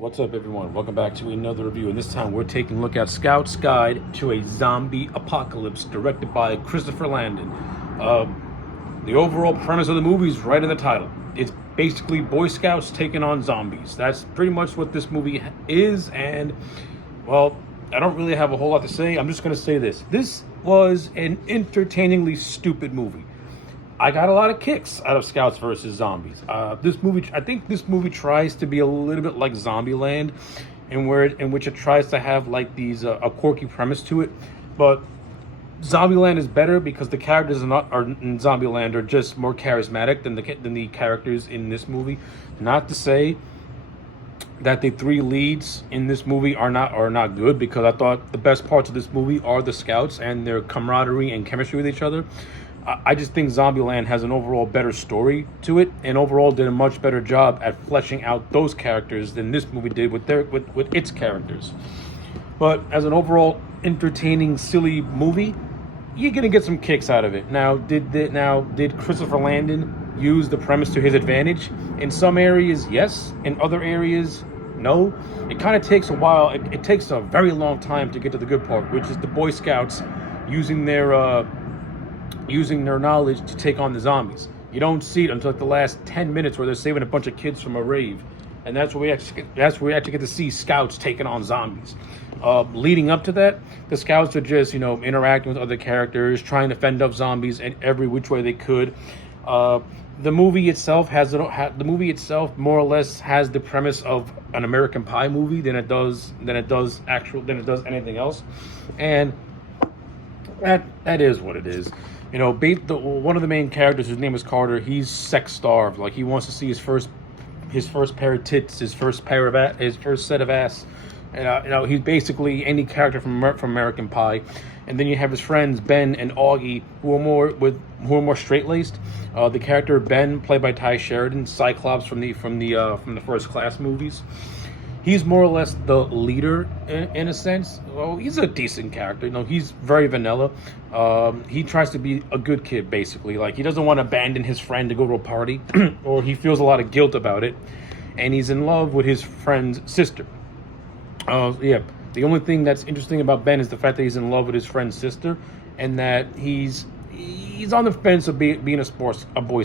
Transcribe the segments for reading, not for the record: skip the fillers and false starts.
What's up, everyone? Welcome back to another review, and this time we're taking a look at Scout's Guide to a Zombie Apocalypse, directed by Christopher Landon. The overall premise of the movie is right in the title. It's basically Boy Scouts taking on zombies. That's pretty much what this movie is, and, well, I don't really have a whole lot to say. I'm just going to say this. This was an entertainingly stupid movie. I got a lot of kicks out of Scouts versus Zombies. I think this movie tries to be a little bit like Zombieland, in which it tries to have like these a quirky premise to it. But Zombieland is better because the characters in Zombieland are just more charismatic than the characters in this movie. Not to say that the three leads in this movie are not good, because I thought the best parts of this movie are the Scouts and their camaraderie and chemistry with each other. I just think Zombieland has an overall better story to it, and overall did a much better job at fleshing out those characters than this movie did with its characters. But as an overall entertaining, silly movie, you're gonna get some kicks out of it. Now, did Christopher Landon use the premise to his advantage? In some areas, yes. In other areas, no. It kind of takes a while. It takes a very long time to get to the good part, which is the Boy Scouts using their knowledge to take on the zombies. You don't see it until like the last 10 minutes where they're saving a bunch of kids from a rave. And that's where we actually get to see Scouts taking on zombies. Leading up to that, the Scouts are just, interacting with other characters, trying to fend off zombies in every which way they could. The movie itself more or less has the premise of an American Pie movie than it does anything else. And that is what it is. One of the main characters, whose name is Carter, he's sex starved. Like, he wants to see his first pair of tits, his first set of ass. He's basically any character from American Pie. And then you have his friends Ben and Augie, who are more straight laced. The character Ben, played by Ty Sheridan, Cyclops from the First Class movies. He's more or less the leader in a sense. Well, he's a decent character. He's very vanilla. He tries to be a good kid, basically. Like, he doesn't want to abandon his friend to go to a party, or he feels a lot of guilt about it. And he's in love with his friend's sister. The only thing that's interesting about Ben is the fact that he's in love with his friend's sister, and that he's on the fence of being a Boy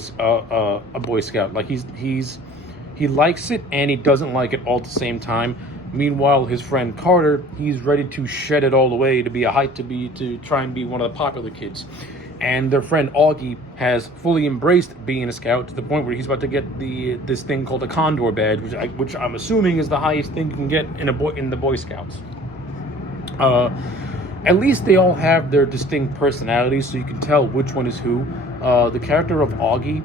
Scout. Like, he likes it and he doesn't like it all at the same time. Meanwhile, his friend Carter, he's ready to shed it all away to try and be one of the popular kids. And their friend Augie has fully embraced being a scout, to the point where he's about to get this thing called a Condor badge, which I'm assuming is the highest thing you can get in the Boy Scouts. At least they all have their distinct personalities, so you can tell which one is who. The character of Augie,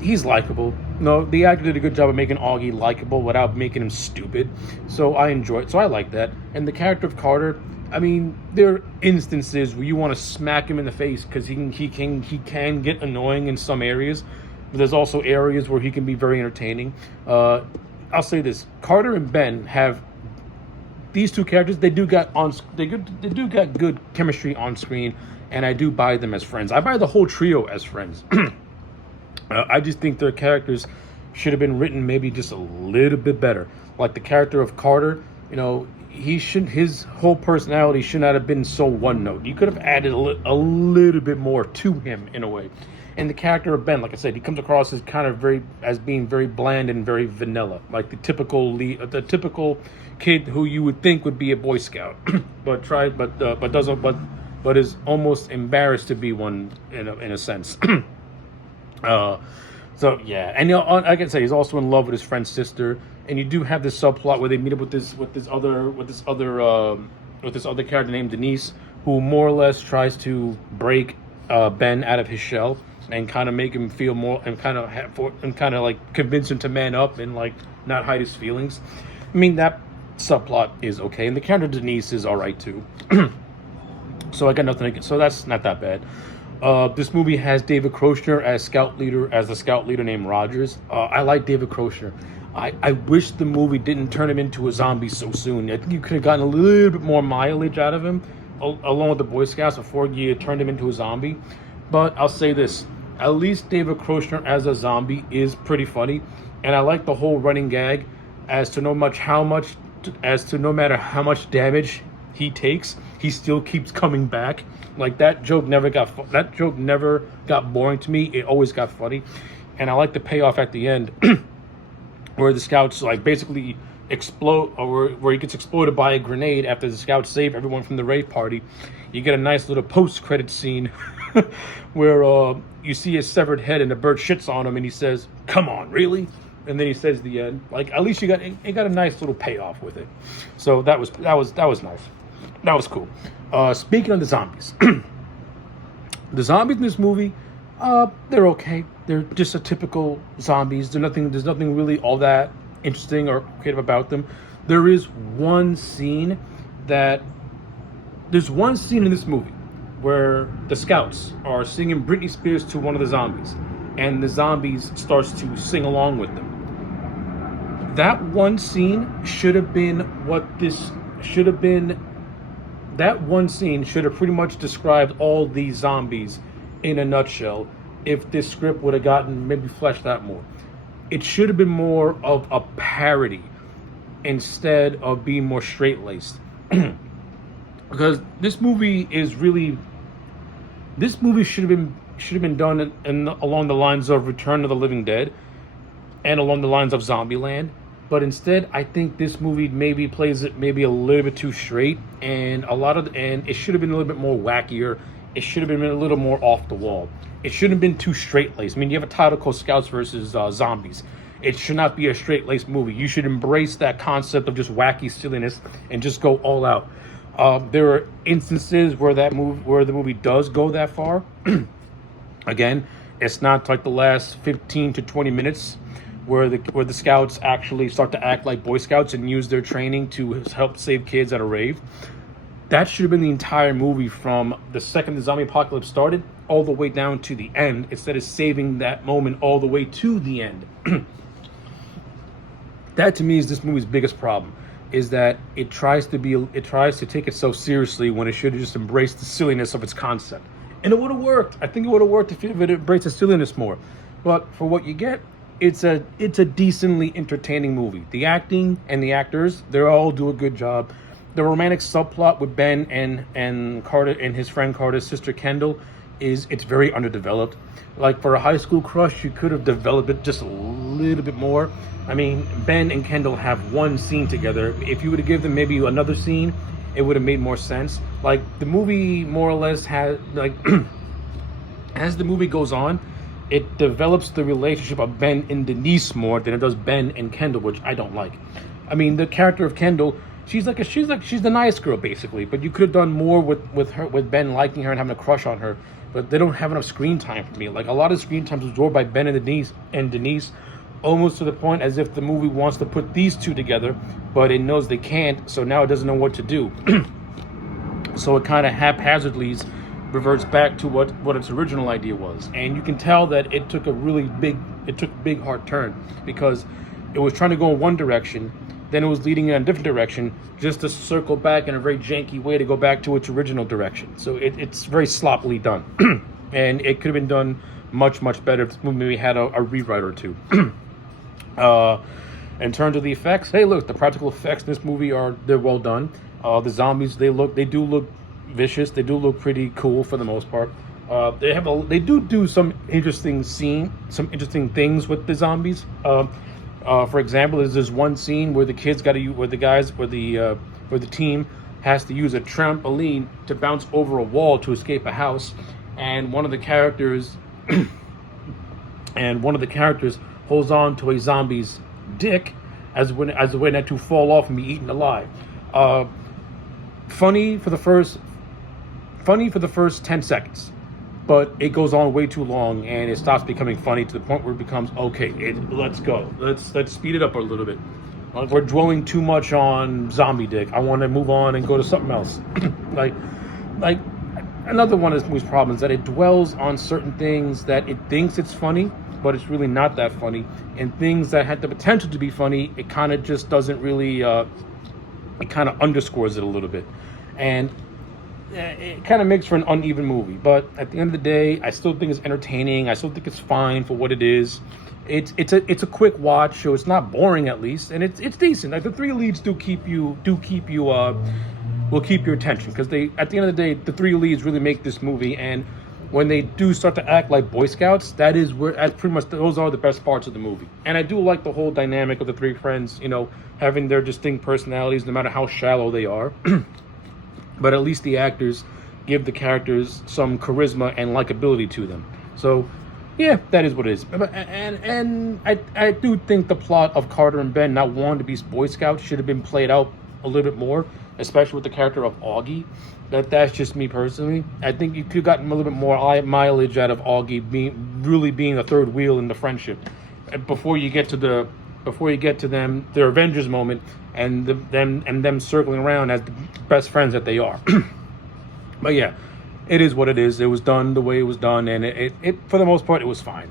he's likable. The actor did a good job of making Augie likable without making him stupid. So I enjoy it. So I like that. And the character of Carter, there are instances where you want to smack him in the face, because he can get annoying in some areas. But there's also areas where he can be very entertaining. I'll say this: Carter and Ben have these two characters. They do got good chemistry on screen, and I do buy them as friends. I buy the whole trio as friends. I just think their characters should have been written maybe just a little bit better. Like the character of Carter, his whole personality should not have been so one note. You could have added a little bit more to him in a way. And the character of Ben, like I said, he comes across as being very bland and very vanilla, like the typical kid who you would think would be a Boy Scout, but is almost embarrassed to be one in a sense. And like I say, he's also in love with his friend's sister, and you do have this subplot where they meet up with this other character named Denise, who more or less tries to break Ben out of his shell and kind of make him feel more, and kind of like convince him to man up and like not hide his feelings. That subplot is okay, and the character Denise is all right too. So I got nothing against. So that's not that bad. This movie has David Koechner as the scout leader named Rogers. I like David Koechner. I wish the movie didn't turn him into a zombie so soon. I think you could have gotten a little bit more mileage out of him, along with the Boy Scouts, before you turned him into a zombie. But I'll say this: at least David Koechner as a zombie is pretty funny, and I like the whole running gag as to no matter how much damage he takes, he still keeps coming back. Like that joke never got boring to me. It always got funny, and I like the payoff at the end, where the scouts like basically explode, or where he gets exploded by a grenade after the scouts save everyone from the rave party. You get a nice little post-credit scene where you see his severed head and the bird shits on him and he says, "Come on, really?" And then he says the end. Like at least it got a nice little payoff with it. So that was nice. That was cool. Speaking of the zombies, the zombies in this movie, they're okay. They're just a typical zombies. There's nothing really all that interesting or creative about them. There's one scene in this movie where the scouts are singing Britney Spears to one of the zombies, and the zombies starts to sing along with them. That one scene should have been that one scene should have pretty much described all these zombies in a nutshell if this script would have gotten maybe fleshed out more. It should have been more of a parody instead of being more straight-laced. Because this movie should have been done along the lines of Return of the Living Dead and along the lines of Zombieland. But instead, I think this movie maybe plays it maybe a little bit too straight, and it should have been a little bit more wackier. It should have been a little more off the wall. It shouldn't have been too straight-laced. I mean, you have a title called Scouts versus Zombies. It should not be a straight-laced movie. You should embrace that concept of just wacky silliness and just go all out. There are instances where the movie does go that far. Again, it's not like the last 15 to 20 minutes where the scouts actually start to act like Boy Scouts and use their training to help save kids at a rave. That should have been the entire movie from the second the zombie apocalypse started all the way down to the end, instead of saving that moment all the way to the end. That to me is this movie's biggest problem, is that it tries to take itself seriously when it should have just embraced the silliness of its concept. And it would have worked. I think it would have worked if it embraced the silliness more. But for what you get, it's a decently entertaining movie. The acting and the actors, they all do a good job. The romantic subplot with Ben and Carter and his friend Carter's sister Kendall it's very underdeveloped. Like for a high school crush, you could have developed it just a little bit more. I mean, Ben and Kendall have one scene together. If you were to give them maybe another scene, it would have made more sense. Like the movie more or less has like as the movie goes on, it develops the relationship of Ben and Denise more than it does Ben and Kendall, which I don't like. I mean, the character of Kendall, she's the nice girl basically, but you could have done more with Ben liking her and having a crush on her. But they don't have enough screen time for me. Like a lot of screen time is absorbed by Ben and Denise, almost to the point as if the movie wants to put these two together, but it knows they can't, so now it doesn't know what to do. So it kind of haphazardly reverts back to what its original idea was. And you can tell that it took a big hard turn, because it was trying to go in one direction, then it was leading in a different direction, just to circle back in a very janky way to go back to its original direction. So it's very sloppily done. And it could have been done much, much better if this movie maybe had a rewrite or two. In terms of the effects, hey look, the practical effects in this movie they're well done. The zombies, they do look vicious, they do look pretty cool for the most part. They do some interesting things with the zombies. For example, there's this one scene where the team has to use a trampoline to bounce over a wall to escape a house, and one of the characters holds on to a zombie's dick as a way not to fall off and be eaten alive. Funny for the first 10 seconds. But it goes on way too long, and it stops becoming funny to the point where it becomes, okay, let's go. Let's speed it up a little bit. We're dwelling too much on zombie dick. I want to move on and go to something else. like another one of this movie's problems is that it dwells on certain things that it thinks it's funny, but it's really not that funny. And things that had the potential to be funny, it kind of just doesn't really, it kind of underscores it a little bit. And it kind of makes for an uneven movie, but at the end of the day, I still think it's entertaining. I still think it's fine for what it is. it's a quick watch, so it's not boring at least, and it's decent. Like the three leads will keep your attention, because they, at the end of the day, the three leads really make this movie. And when they do start to act like Boy Scouts, that's pretty much, those are the best parts of the movie. And I do like the whole dynamic of the three friends, having their distinct personalities, no matter how shallow they are. But at least the actors give the characters some charisma and likability to them. So, yeah, that is what it is. And I do think the plot of Carter and Ben not wanting to be Boy Scouts should have been played out a little bit more, especially with the character of Augie. That's just me personally. I think you could have gotten a little bit more mileage out of Augie being a third wheel in the friendship before you get to them, their Avengers moment, and them circling around as the best friends that they are. But yeah, it is what it is. It was done the way it was done, and it for the most part it was fine.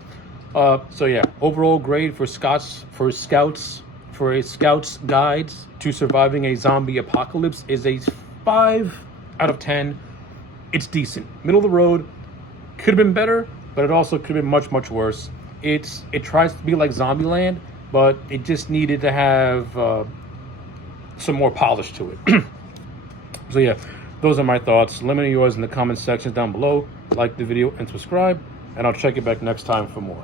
So yeah, overall grade for a Scout's Guide to Surviving a Zombie Apocalypse is a 5 out of 10. It's decent, middle of the road. Could have been better, but it also could have been much, much worse. It tries to be like Zombieland, but it just needed to have some more polish to it. So yeah, those are my thoughts. Let me know yours in the comment sections down below. Like the video and subscribe, and I'll check you back next time for more.